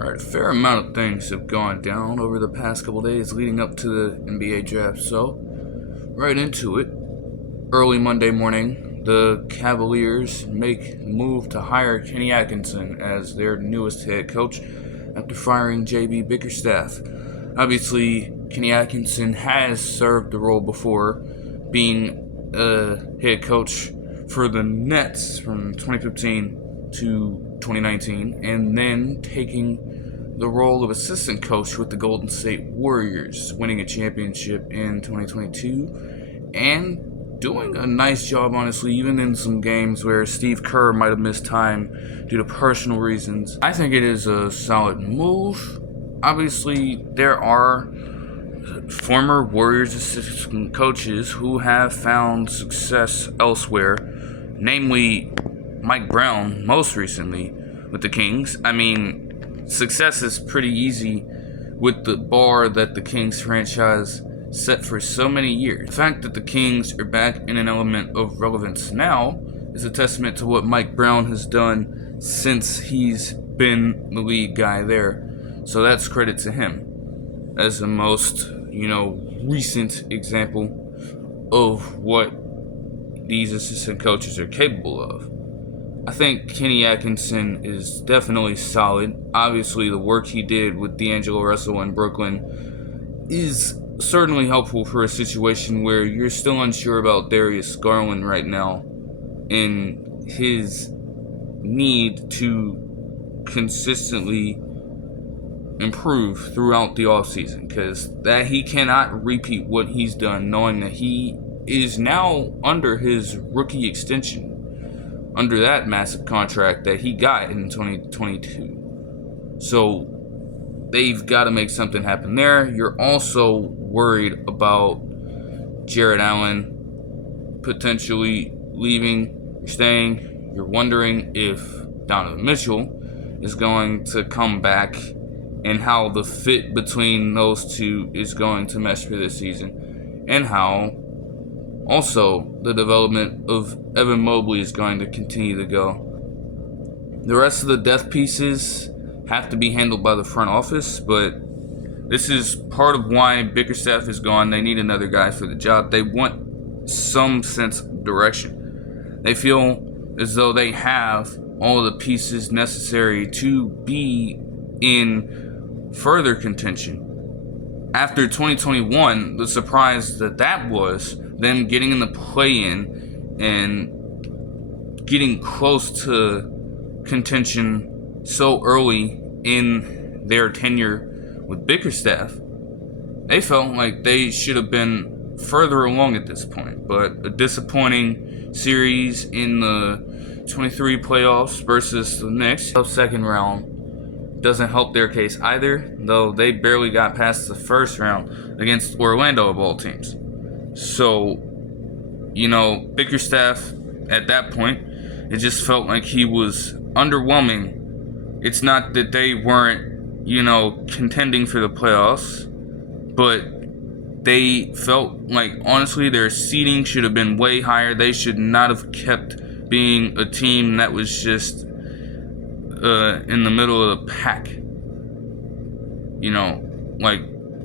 Alright, a fair amount of things have gone down over the past couple days leading up to the NBA draft, so right into it. Early Monday morning, the Cavaliers make the move to hire Kenny Atkinson as their newest head coach after firing J.B. Bickerstaff. Obviously, Kenny Atkinson has served the role before, being a head coach for the Nets from 2015 to 2019, and then taking the role of assistant coach with the Golden State Warriors, winning a championship in 2022, and doing a nice job, honestly, even in some games where Steve Kerr might have missed time due to personal reasons. I think it is a solid move. Obviously, there are former Warriors assistant coaches who have found success elsewhere, namely Mike Brown, most recently with the Kings. I mean, success is pretty easy with the bar that the Kings franchise set for so many years. The fact that the Kings are back in an element of relevance now is a testament to what Mike Brown has done since he's been the lead guy there. So that's credit to him as the most, recent example of what these assistant coaches are capable of. I think Kenny Atkinson is definitely solid. Obviously, the work he did with D'Angelo Russell in Brooklyn is certainly helpful for a situation where you're still unsure about Darius Garland right now and his need to consistently improve throughout the offseason, because that he cannot repeat what he's done, knowing that he is now under his rookie extension, under that massive contract that he got in 2022. So they've got to make something happen there. You're also worried about Jarrett Allen potentially leaving or staying. You're wondering if Donovan Mitchell is going to come back and how the fit between those two is going to mesh for this season, and how also the development of Evan Mobley is going to continue to go. The rest of the depth pieces have to be handled by the front office, but this is part of why Bickerstaff is gone. They need another guy for the job. They want some sense of direction. They feel as though they have all the pieces necessary to be in further contention. After 2021, the surprise that was them getting in the play-in and getting close to contention so early in their tenure with Bickerstaff, they felt like they should have been further along at this point. But a disappointing series in the 23 playoffs versus the Knicks, second round, doesn't help their case either, though they barely got past the first round against Orlando of all teams. So, Bickerstaff, at that point, it just felt like he was underwhelming. It's not that they weren't, contending for the playoffs, but they felt like, honestly, their seeding should have been way higher. They should not have kept being a team that was just in the middle of the pack.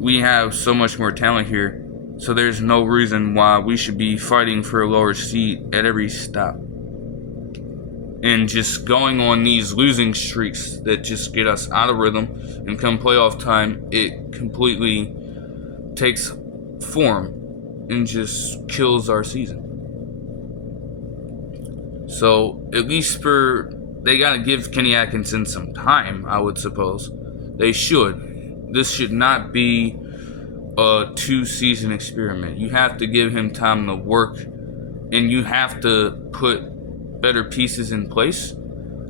We have so much more talent here, so there's no reason why we should be fighting for a lower seed at every stop. And just going on these losing streaks that just get us out of rhythm, and come playoff time, it completely takes form and just kills our season. So, at least they got to give Kenny Atkinson some time, I would suppose. They should. This should not be a 2-season experiment. You have to give him time to work, and you have to put better pieces in place.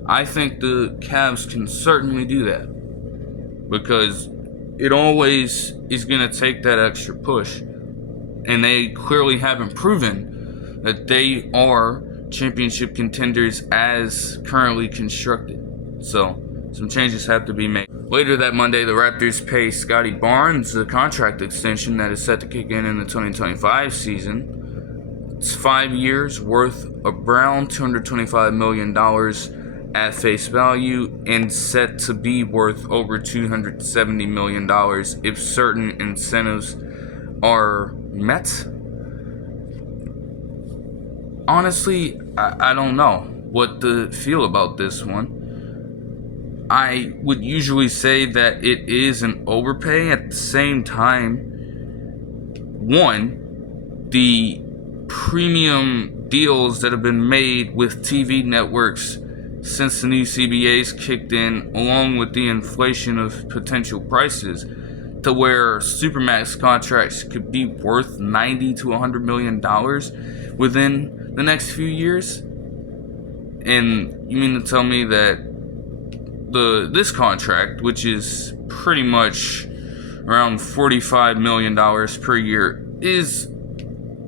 I think the Cavs can certainly do that, because it always is going to take that extra push, and they clearly haven't proven that they are championship contenders as currently constructed. So some changes have to be made. Later that Monday, the Raptors pay Scottie Barnes a contract extension that is set to kick in the 2025 season. It's 5 years worth around $225 million at face value and set to be worth over $270 million if certain incentives are met. Honestly, I don't know what to feel about this one. I would usually say that it is an overpay. At the same time, one, the premium deals that have been made with TV networks since the new CBAs kicked in, along with the inflation of potential prices, to where Supermax contracts could be worth $90 to $100 million within the next few years. And you mean to tell me that this contract, which is pretty much around $45 million per year, is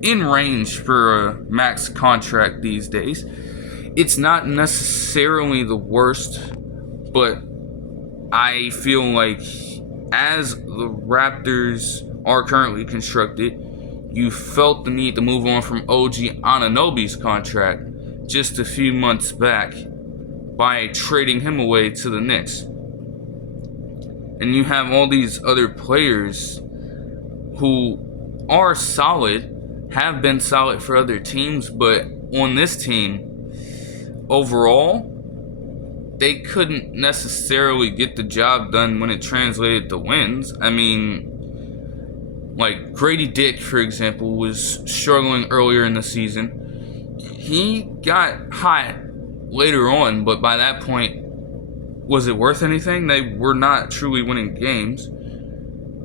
in range for a max contract these days? It's not necessarily the worst, but I feel like as the Raptors are currently constructed, you felt the need to move on from OG Anunoby's contract just a few months back by trading him away to the Knicks. And you have all these other players who are solid, have been solid for other teams, but on this team, overall, they couldn't necessarily get the job done when it translated to wins. I mean, like Grady Dick, for example, was struggling earlier in the season. He got hot later on, but by that point, was it worth anything? They were not truly winning games.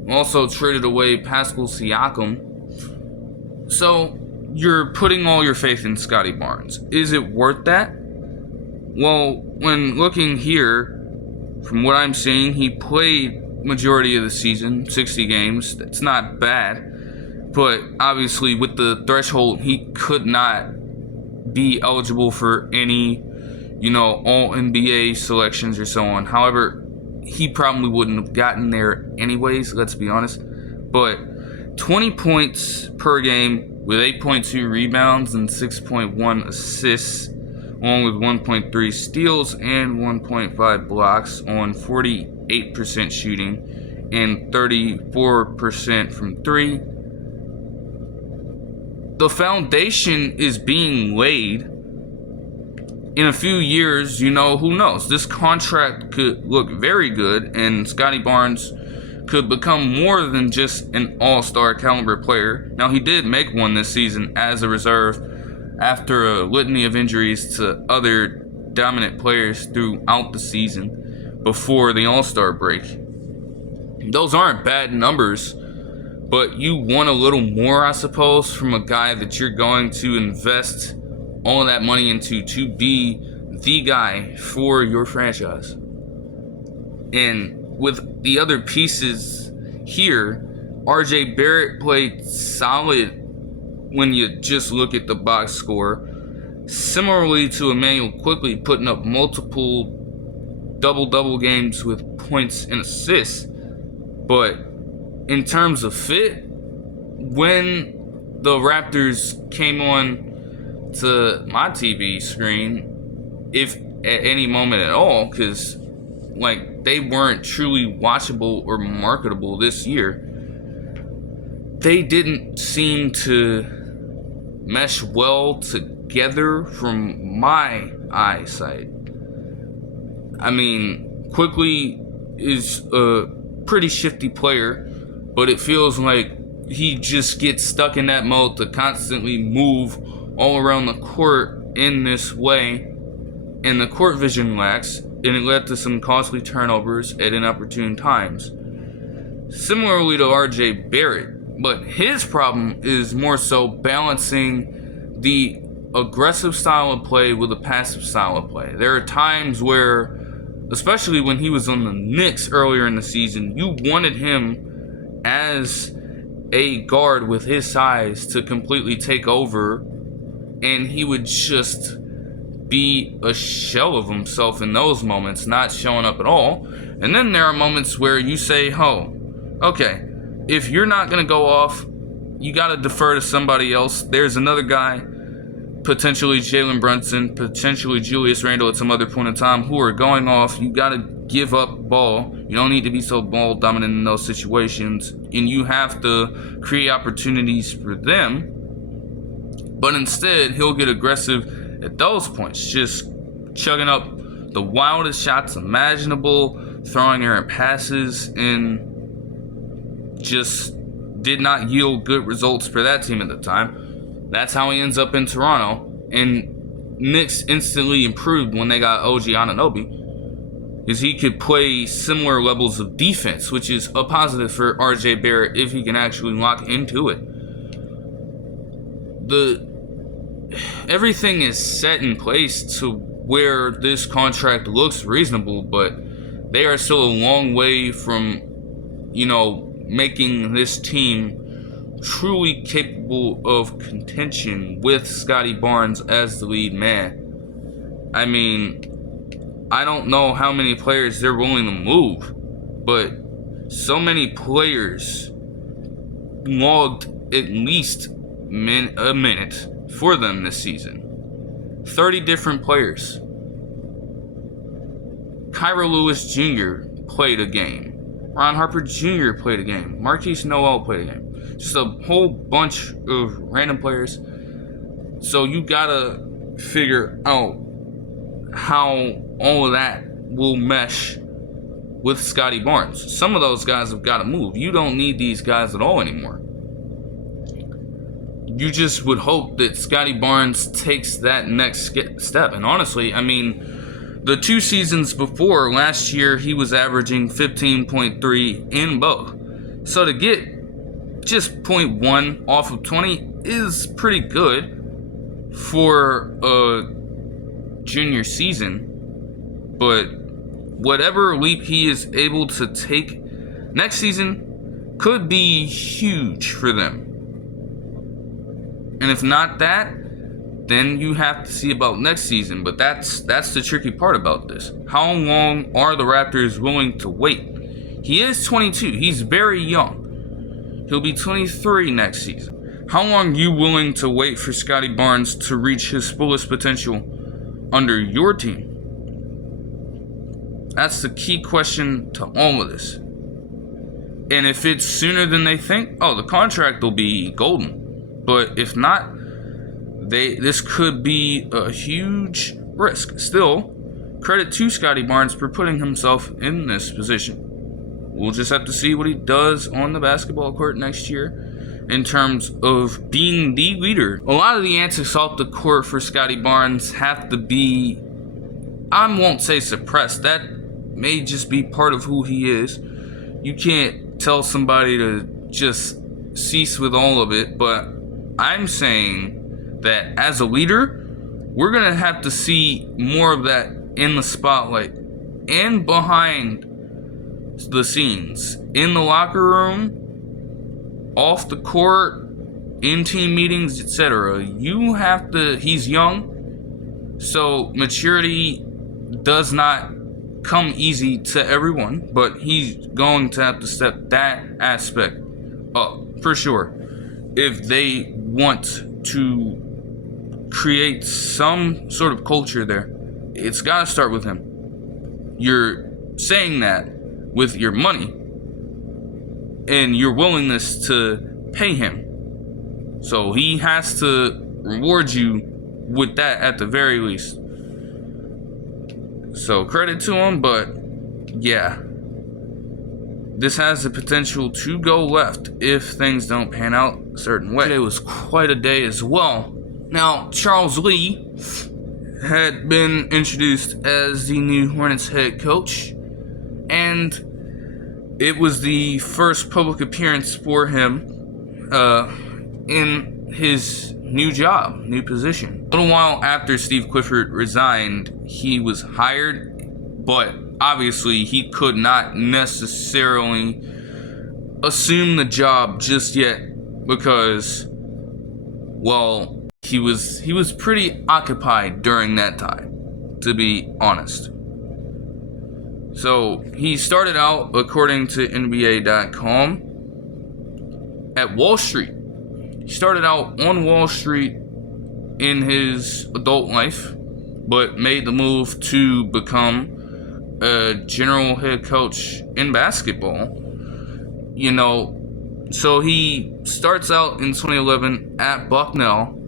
Also traded away Pascal Siakam. So you're putting all your faith in Scottie Barnes. Is it worth that? Well, when looking here, from what I'm seeing, he played majority of the season, 60 games. That's not bad. But obviously with the threshold, he could not be eligible for any, all NBA selections or so on. However, he probably wouldn't have gotten there anyways, let's be honest. But 20 points per game with 8.2 rebounds and 6.1 assists, along with 1.3 steals and 1.5 blocks on 48% shooting and 34% from three. The foundation is being laid. In a few years, who knows? This contract could look very good, and Scottie Barnes could become more than just an all-star caliber player. Now, he did make one this season as a reserve after a litany of injuries to other dominant players throughout the season before the all-star break. Those aren't bad numbers, but you want a little more, I suppose, from a guy that you're going to invest all that money into to be the guy for your franchise. And with the other pieces here, RJ Barrett played solid when you just look at the box score. Similarly to Emmanuel Quickly, putting up multiple double-double games with points and assists. But in terms of fit, when the Raptors came on to my TV screen, if at any moment at all, because they weren't truly watchable or marketable this year, they didn't seem to mesh well together from my eyesight. I mean, Quickly is a pretty shifty player, but it feels like he just gets stuck in that mode to constantly move all around the court in this way, and the court vision lacks, and it led to some costly turnovers at inopportune times. Similarly to RJ Barrett, but his problem is more so balancing the aggressive style of play with a passive style of play. There are times where, especially when he was on the Knicks earlier in the season, you wanted him as a guard with his size to completely take over, and he would just be a shell of himself in those moments, not showing up at all. And then there are moments where you say, okay, if you're not going to go off, you got to defer to somebody else. There's another guy potentially Jalen Brunson, potentially Julius Randle at some other point in time, who are going off. You got to give up ball. You don't need to be so ball dominant in those situations, and you have to create opportunities for them. But instead, he'll get aggressive at those points, just chugging up the wildest shots imaginable, throwing errant passes, and just did not yield good results for that team at the time. That's how he ends up in Toronto. And Knicks instantly improved when they got OG Anunoby, because he could play similar levels of defense, which is a positive for RJ Barrett if he can actually lock into it. Everything is set in place to where this contract looks reasonable, but they are still a long way from, making this team truly capable of contention with Scottie Barnes as the lead man. I mean, I don't know how many players they're willing to move, but so many players logged at least a minute for them this season. 30 different players. Kyra Lewis Jr. played a game. Ron Harper Jr. played a game. Marquise Noel played a game. Just a whole bunch of random players. So you gotta figure out how all of that will mesh with Scottie Barnes. Some of those guys have got to move. You don't need these guys at all anymore. You just would hope that Scottie Barnes takes that next step. And honestly, I mean, the 2 seasons before, last year, he was averaging 15.3 in both. So to get just 0.1 off of 20 is pretty good for a junior season. But whatever leap he is able to take next season could be huge for them. And if not that, then you have to see about next season. But that's the tricky part about this. How long are the Raptors willing to wait? He is 22. He's very young. He'll be 23 next season. How long are you willing to wait for Scottie Barnes to reach his fullest potential under your team? That's the key question to all of this. And if it's sooner than they think, the contract will be golden. But if not, this could be a huge risk. Still, credit to Scottie Barnes for putting himself in this position. We'll just have to see what he does on the basketball court next year in terms of being the leader. A lot of the antics off the court for Scottie Barnes have to be, I won't say suppressed. That may just be part of who he is. You can't tell somebody to just cease with all of it, but I'm saying that as a leader, we're going to have to see more of that in the spotlight and behind the scenes, in the locker room, off the court, in team meetings, etc. You have to, he's young, so maturity does not come easy to everyone, but he's going to have to step that aspect up for sure if they want to create some sort of culture there. It's got to start with him. You're saying that with your money and your willingness to pay him. So he has to reward you with that at the very least. So credit to him, but yeah, this has the potential to go left if things don't pan out a certain way. Today was quite a day as well. Now, Charles Lee had been introduced as the new Hornets head coach, and it was the first public appearance for him in his new job, new position. A little while after Steve Clifford resigned, he was hired, but obviously he could not necessarily assume the job just yet because, well, he was pretty occupied during that time, to be honest. So he started out, according to NBA.com, at Wall Street. He started out on Wall Street in his adult life, but made the move to become a general head coach in basketball. So he starts out in 2011 at Bucknell,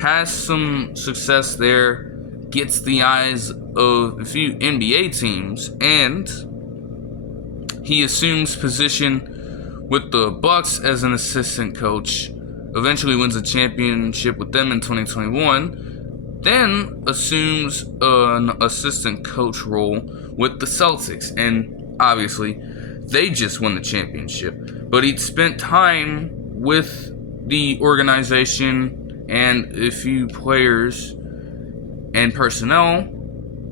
has some success there, gets the eyes of a few NBA teams, and he assumes position with the Bucks as an assistant coach, eventually wins a championship with them in 2021, then assumes an assistant coach role with the Celtics, and obviously they just won the championship. But he'd spent time with the organization and a few players and personnel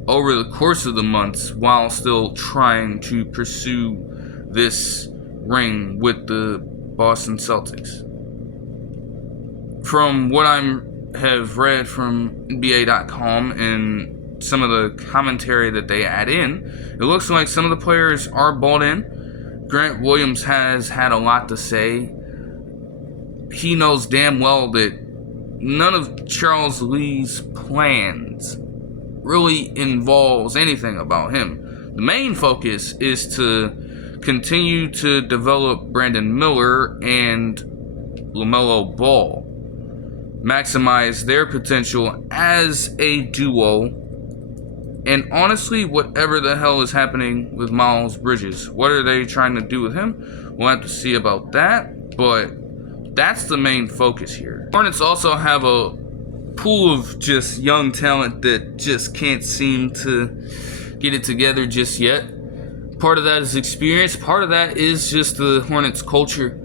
over the course of the months while still trying to pursue this ring with the Boston Celtics. From what I have read from NBA.com and some of the commentary that they add in, it looks like some of the players are bought in. Grant Williams has had a lot to say. He knows damn well that none of Charles Lee's plans really involves anything about him. The main focus is to continue to develop Brandon Miller and LaMelo Ball, maximize their potential as a duo, and honestly, whatever the hell is happening with Miles Bridges, what are they trying to do with him? We'll have to see about that, but that's the main focus here. Hornets also have a pool of just young talent that just can't seem to get it together just yet. Part of that is experience, part of that is just the Hornets culture.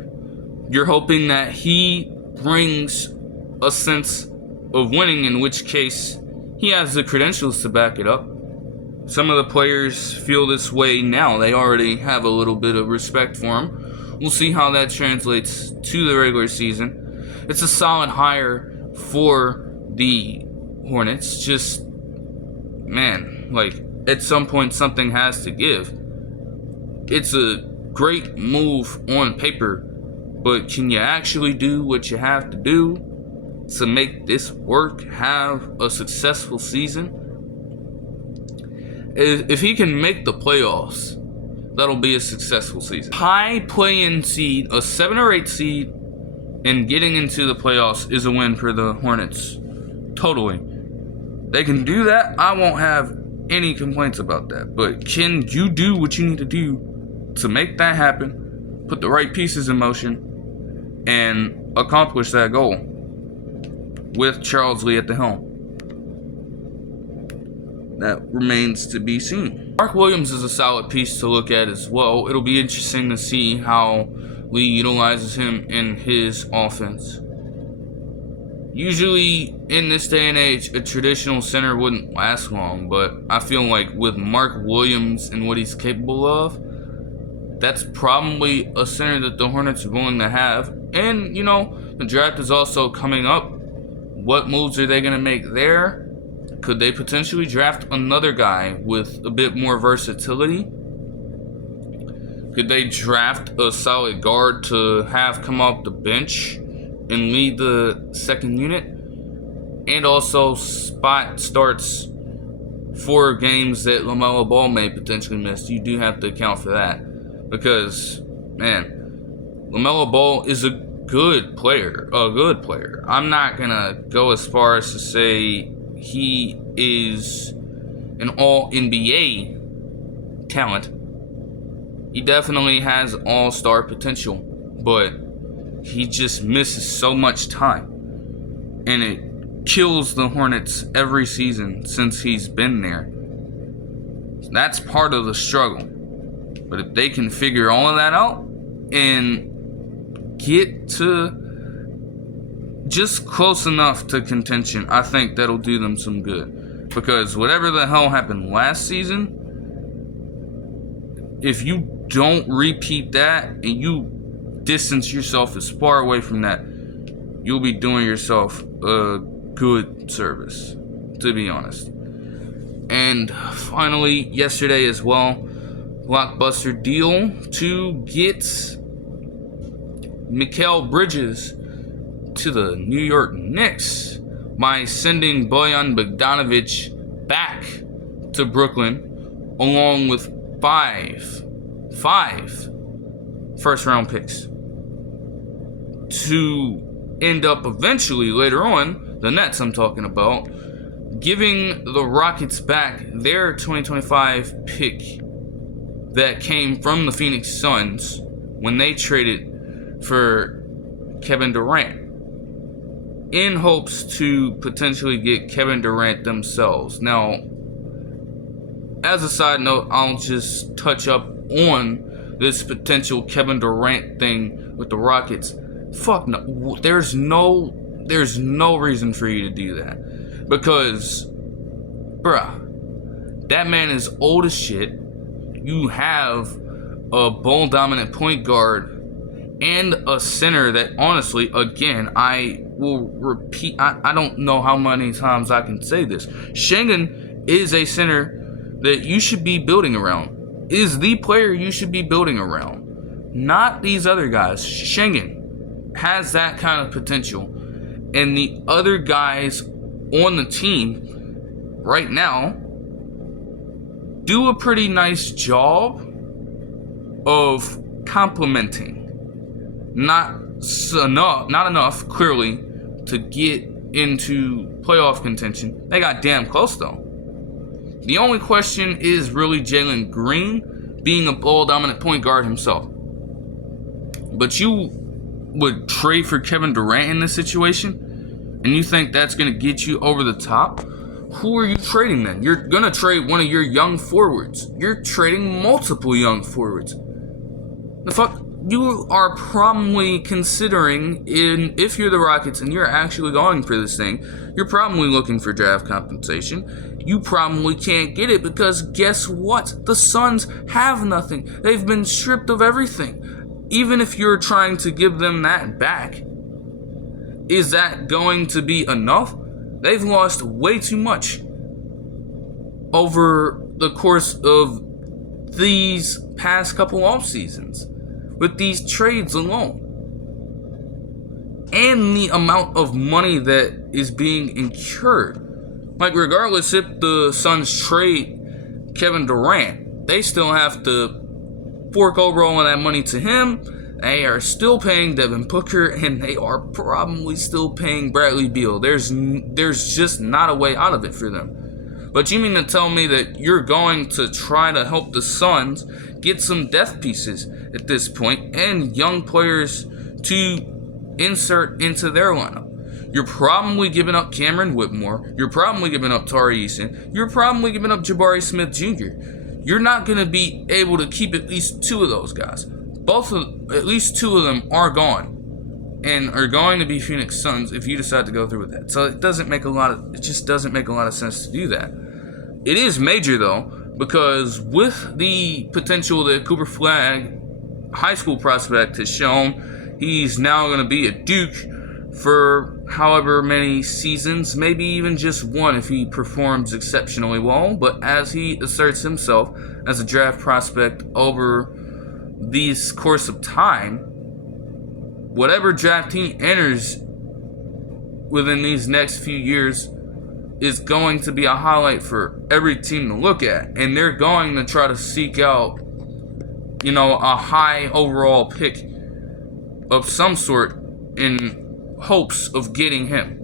You're hoping that he brings a sense of winning, in which case he has the credentials to back it up. Some of the players feel this way now. They already have a little bit of respect for him. We'll see how that translates to the regular season. It's a solid hire for the Hornets. Just, man, at some point something has to give. It's a great move on paper, but can you actually do what you have to do to make this work, have a successful season? If he can make the playoffs, that'll be a successful season. High play-in seed, a 7 or 8 seed, and getting into the playoffs is a win for the Hornets. Totally. They can do that. I won't have any complaints about that. But can you do what you need to do to make that happen, put the right pieces in motion, and accomplish that goal with Charles Lee at the helm? That remains to be seen. Mark Williams is a solid piece to look at as well. It'll be interesting to see how Lee utilizes him in his offense. Usually, in this day and age, a traditional center wouldn't last long, but I feel like with Mark Williams and what he's capable of, that's probably a center that the Hornets are willing to have. And, the draft is also coming up. What moves are they going to make there? Could they potentially draft another guy with a bit more versatility? Could they draft a solid guard to have come off the bench and lead the second unit? And also spot starts for games that LaMelo Ball may potentially miss. You do have to account for that. Because, man, LaMelo Ball is a good player. I'm not going to go as far as to say he is an all-NBA talent. He definitely has all-star potential, but he just misses so much time. And it kills the Hornets every season since he's been there. That's part of the struggle. But if they can figure all of that out and get to just close enough to contention, I think that'll do them some good. Because whatever the hell happened last season, if you don't repeat that and you distance yourself as far away from that, you'll be doing yourself a good service, to be honest. And finally, yesterday as well, blockbuster deal to get Mikal Bridges to the New York Knicks by sending Bojan Bogdanovic back to Brooklyn along with five first-round picks to end up eventually later on, the Nets I'm talking about, giving the Rockets back their 2025 pick that came from the Phoenix Suns when they traded for Kevin Durant, in hopes to potentially get Kevin Durant themselves. Now, as a side note, I'll just touch up on this potential Kevin Durant thing with the Rockets. Fuck no. There's no reason for you to do that. Because, bruh, that man is old as shit. You have a ball-dominant point guard and a center that, honestly, again, I will repeat, I don't know how many times I can say this. Schengen is a center that you should be building around. Is the player you should be building around. Not these other guys. Schengen has that kind of potential. And the other guys on the team right now do a pretty nice job of complementing. Not enough, clearly, to get into playoff contention. They got damn close, though. The only question is really Jalen Green being a ball-dominant point guard himself. But you would trade for Kevin Durant in this situation, and you think that's going to get you over the top? Who are you trading then? You're going to trade one of your young forwards. You're trading multiple young forwards. The fuck? You are probably considering, if you're the Rockets and you're actually going for this thing, you're probably looking for draft compensation. You probably can't get it because guess what? The Suns have nothing. They've been stripped of everything. Even if you're trying to give them that back, is that going to be enough? They've lost way too much over the course of these past couple off seasons. With these trades alone. And the amount of money that is being incurred. Like, regardless if the Suns trade Kevin Durant, they still have to fork over all of that money to him. They are still paying Devin Booker, and they are probably still paying Bradley Beal. There's just not a way out of it for them. But you mean to tell me that you're going to try to help the Suns get some depth pieces at this point and young players to insert into their lineup? You're probably giving up Cameron Whitmore. You're probably giving up Tari Eason. You're probably giving up Jabari Smith Jr. You're not going to be able to keep at least two of those guys. At least two of them are gone and are going to be Phoenix Suns if you decide to go through with that. So it just doesn't make a lot of sense to do that. It is major though, because with the potential that Cooper Flagg, high school prospect, has shown, he's now going to be at Duke for however many seasons, maybe even just one if he performs exceptionally well. But as he asserts himself as a draft prospect over this course of time, whatever draft he enters within these next few years is going to be a highlight for every team to look at. And they're going to try to seek out, a high overall pick of some sort in hopes of getting him.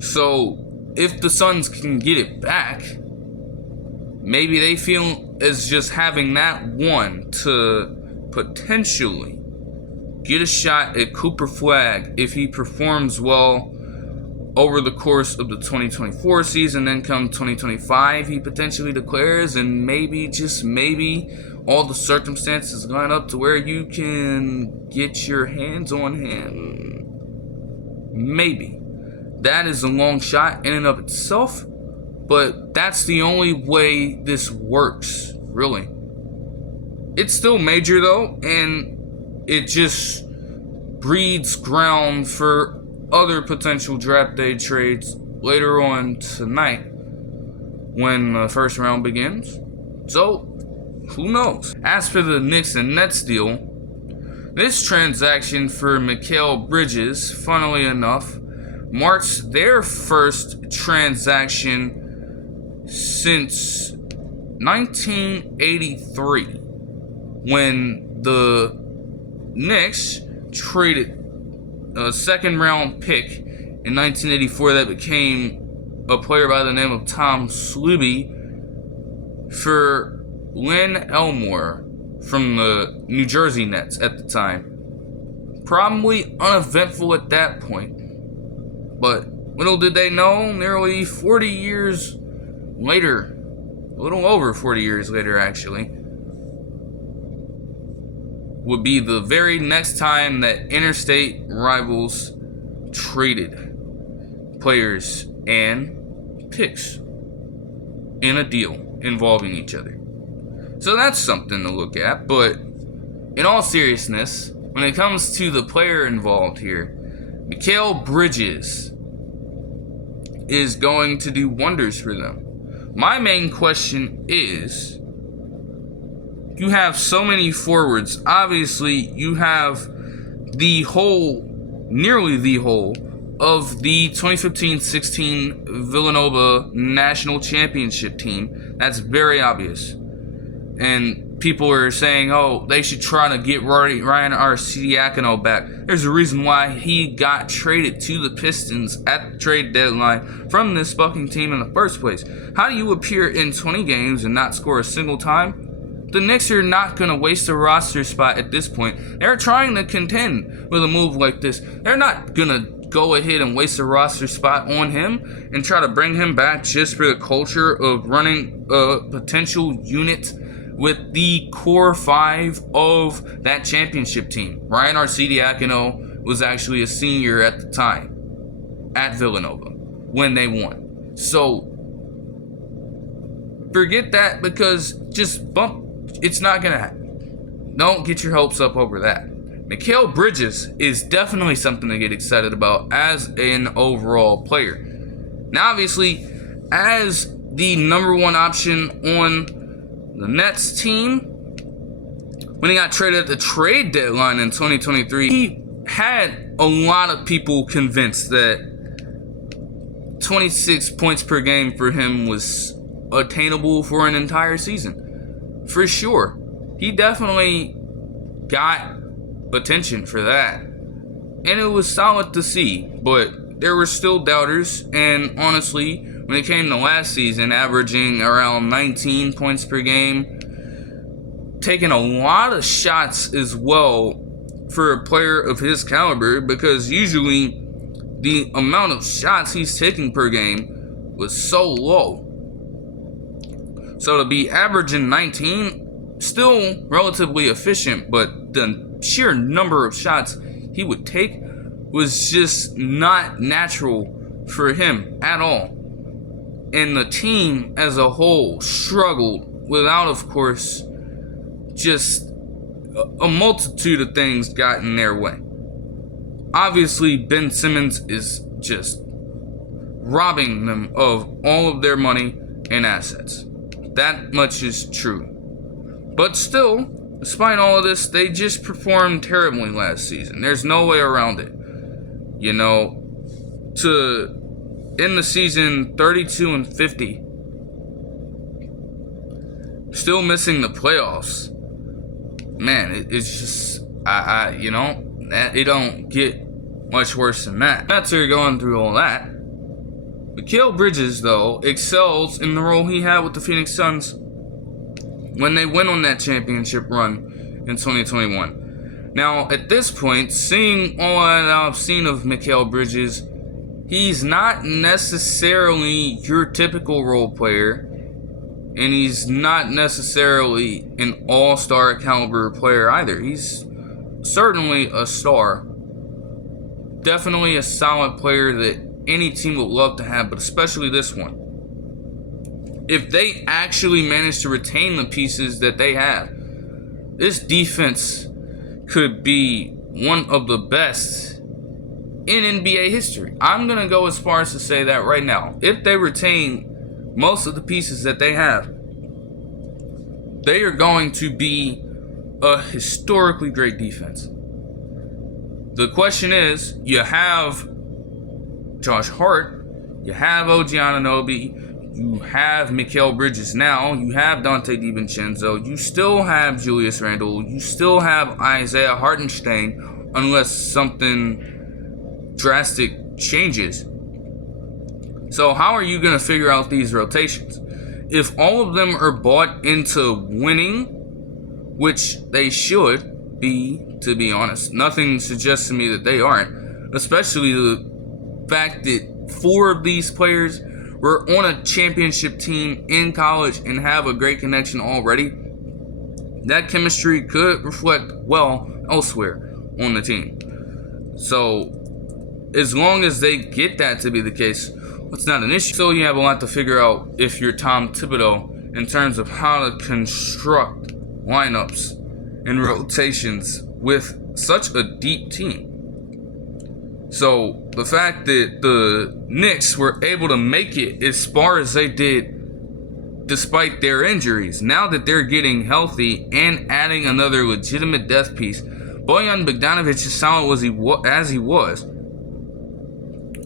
So, if the Suns can get it back, maybe they feel as just having that one to potentially get a shot at Cooper Flagg if he performs well over the course of the 2024 season. Then come 2025, he potentially declares, and maybe, just maybe, all the circumstances line up to where you can get your hands on him. Maybe. That is a long shot in and of itself, but that's the only way this works, really. It's still major, though, and it just breeds ground for other potential draft day trades later on tonight when the first round begins. So, who knows? As for the Knicks and Nets deal, this transaction for Mikal Bridges, funnily enough, marks their first transaction since 1983, when the Knicks traded a second-round pick in 1984 that became a player by the name of Tom Sluby for Lynn Elmore from the New Jersey Nets at the time. Probably uneventful at that point, but little did they know, nearly 40 years later, a little over 40 years later actually, would be the very next time that interstate rivals traded players and picks in a deal involving each other. So that's something to look at, but in all seriousness, when it comes to the player involved here, Mikal Bridges is going to do wonders for them. My main question is, you have so many forwards. Obviously, you have nearly the whole of the 2015-16 Villanova National Championship team. That's very obvious. And people are saying, oh, they should try to get Ryan Arcidiacono back. There's a reason why he got traded to the Pistons at the trade deadline from this fucking team in the first place. How do you appear in 20 games and not score a single time? The Knicks are not going to waste a roster spot at this point. They're trying to contend with a move like this. They're not going to go ahead and waste a roster spot on him and try to bring him back just for the culture of running a potential unit with the core five of that championship team. Ryan Arcidiacono was actually a senior at the time at Villanova when they won. So forget that, because it's not going to happen. Don't get your hopes up over that. Mikal Bridges is definitely something to get excited about as an overall player. Now, obviously, as the number one option on the Nets team, when he got traded at the trade deadline in 2023, he had a lot of people convinced that 26 points per game for him was attainable for an entire season. For sure. He definitely got attention for that. And it was solid to see, but there were still doubters, and honestly, when it came to last season, averaging around 19 points per game, taking a lot of shots as well for a player of his caliber, because usually the amount of shots he's taking per game was so low. So to be averaging 19, still relatively efficient, but the sheer number of shots he would take was just not natural for him at all. And the team as a whole struggled without, of course, just a multitude of things got in their way. Obviously, Ben Simmons is just robbing them of all of their money and assets. That much is true. But still, despite all of this, they just performed terribly last season. There's no way around it. You know, to end the season 32-50, still missing the playoffs. Man, it's just, it don't get much worse than that. After going through all that, Mikal Bridges, though, excels in the role he had with the Phoenix Suns when they went on that championship run in 2021. Now, at this point, seeing all that I've seen of Mikal Bridges, he's not necessarily your typical role player, and he's not necessarily an all-star caliber player either. He's certainly a star. Definitely a solid player that any team would love to have, but especially this one. If they actually manage to retain the pieces that they have, this defense could be one of the best in NBA history. I'm going to go as far as to say that right now. If they retain most of the pieces that they have, they are going to be a historically great defense. The question is, you have Josh Hart, you have OG Anunoby, you have Mikal Bridges now, you have Dante DiVincenzo, you still have Julius Randle, you still have Isaiah Hartenstein, unless something drastic changes. So how are you going to figure out these rotations? If all of them are bought into winning, which they should be, to be honest, nothing suggests to me that they aren't, especially the fact that 4 of these players were on a championship team in college and have a great connection already. That chemistry could reflect well elsewhere on the team. So as long as they get that to be the case, it's not an issue. So you have a lot to figure out if you're Tom Thibodeau in terms of how to construct lineups and rotations with such a deep team. So the fact that the Knicks were able to make it as far as they did despite their injuries, now that they're getting healthy and adding another legitimate depth piece, Bojan Bogdanovic is solid as he was.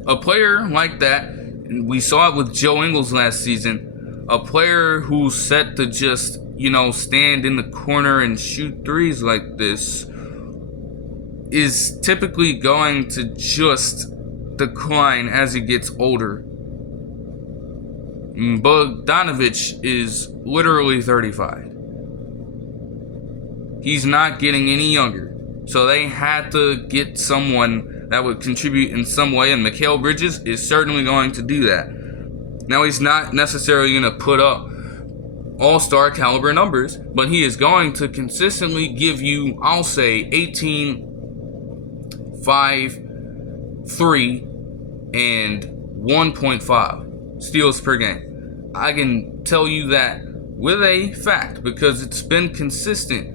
A player like that, and we saw it with Joe Ingles last season, a player who's set to just, stand in the corner and shoot threes like this, is typically going to just decline as he gets older. Bogdanovic is literally 35. He's not getting any younger. So they had to get someone that would contribute in some way, and Mikal Bridges is certainly going to do that. Now, he's not necessarily going to put up all-star caliber numbers, but he is going to consistently give you, I'll say, 18, 5, 3, and 1.5 steals per game. I can tell you that with a fact because it's been consistent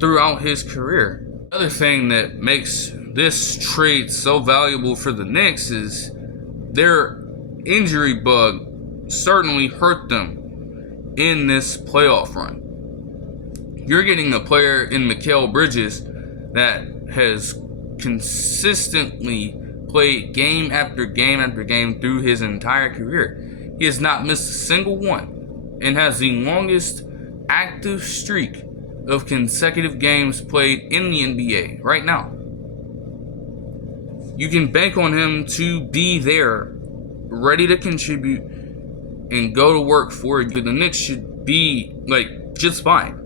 throughout his career. The other thing that makes this trade so valuable for the Knicks is their injury bug certainly hurt them in this playoff run. You're getting a player in Mikal Bridges that has consistently played game after game after game through his entire career. He has not missed a single one and has the longest active streak of consecutive games played in the NBA right now. You can bank on him to be there, ready to contribute and go to work for you. The Knicks should be just fine.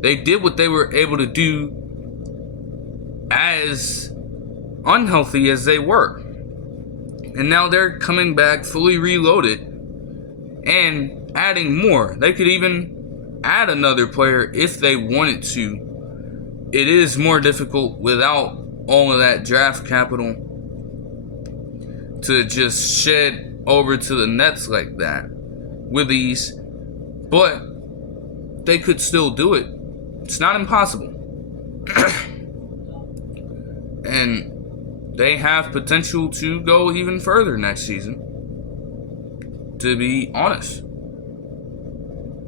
They did what they were able to do as unhealthy as they were. And now they're coming back fully reloaded and adding more. They could even add another player if they wanted to. It is more difficult without all of that draft capital to just shed over to the Nets like that with ease, but they could still do it. It's not impossible. And they have potential to go even further next season, to be honest.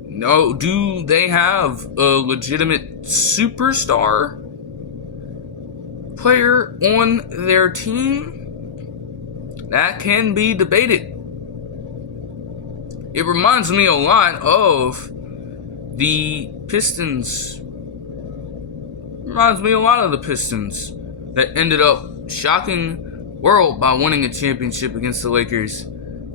No, do they have a legitimate superstar player on their team? That can be debated. It reminds me a lot of the Pistons. Reminds me a lot of the Pistons that ended up shocking world by winning a championship against the Lakers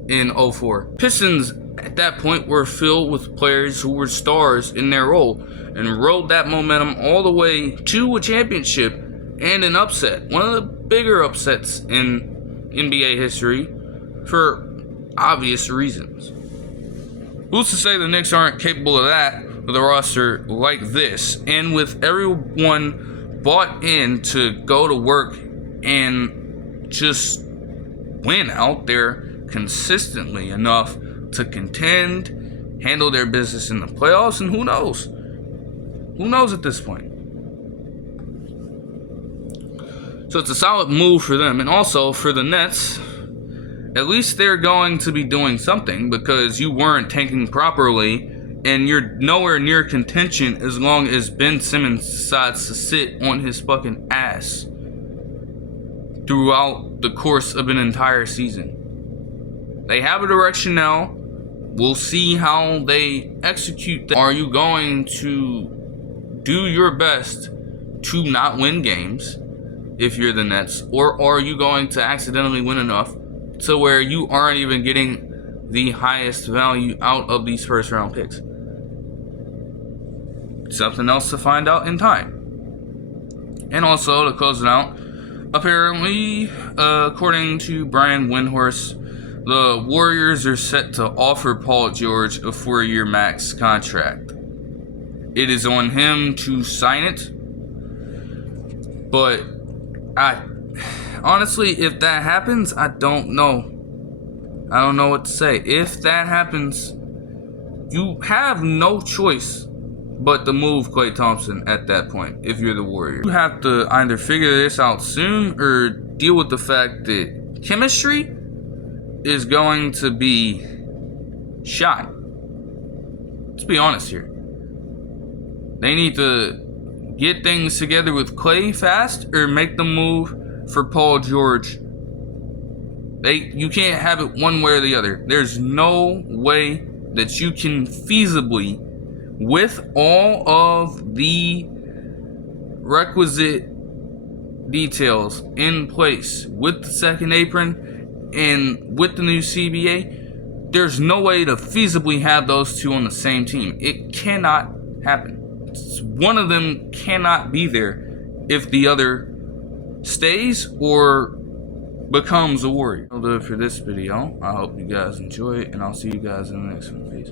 in 2004. Pistons at that point were filled with players who were stars in their role and rode that momentum all the way to a championship and an upset. One of the bigger upsets in NBA history for obvious reasons. Who's to say the Knicks aren't capable of that with a roster like this, and with everyone bought in to go to work and just win out there consistently enough to contend, handle their business in the playoffs, and who knows? Who knows at this point? So it's a solid move for them. And also for the Nets, at least they're going to be doing something, because you weren't tanking properly and you're nowhere near contention as long as Ben Simmons decides to sit on his fucking ass throughout the course of an entire seaon. They have a direction now. We'll see how they execute that. Are you going to do your best to not win games if you're the Nets, or are you going to accidentally win enough to where you aren't even getting the highest value out of these first round picks? Something else to find out in time. And also, to close it out, apparently, according to Brian Windhorst, the Warriors are set to offer Paul George a 4-year max contract. It is on him to sign it. But honestly, if that happens, I don't know. I don't know what to say. If that happens, you have no choice but to move Klay Thompson at that point if you're the Warriors. You have to either figure this out soon or deal with the fact that chemistry is going to be shot. Let's be honest here. They need to get things together with Klay fast or make the move for Paul George. You can't have it one way or the other. There's no way that you can feasibly, with all of the requisite details in place, with the second apron and with the new CBA, there's no way to feasibly have those two on the same team. It cannot happen. One of them cannot be there if the other stays or becomes a Warrior. That'll do it for this video. I hope you guys enjoy it, and I'll see you guys in the next one. Peace.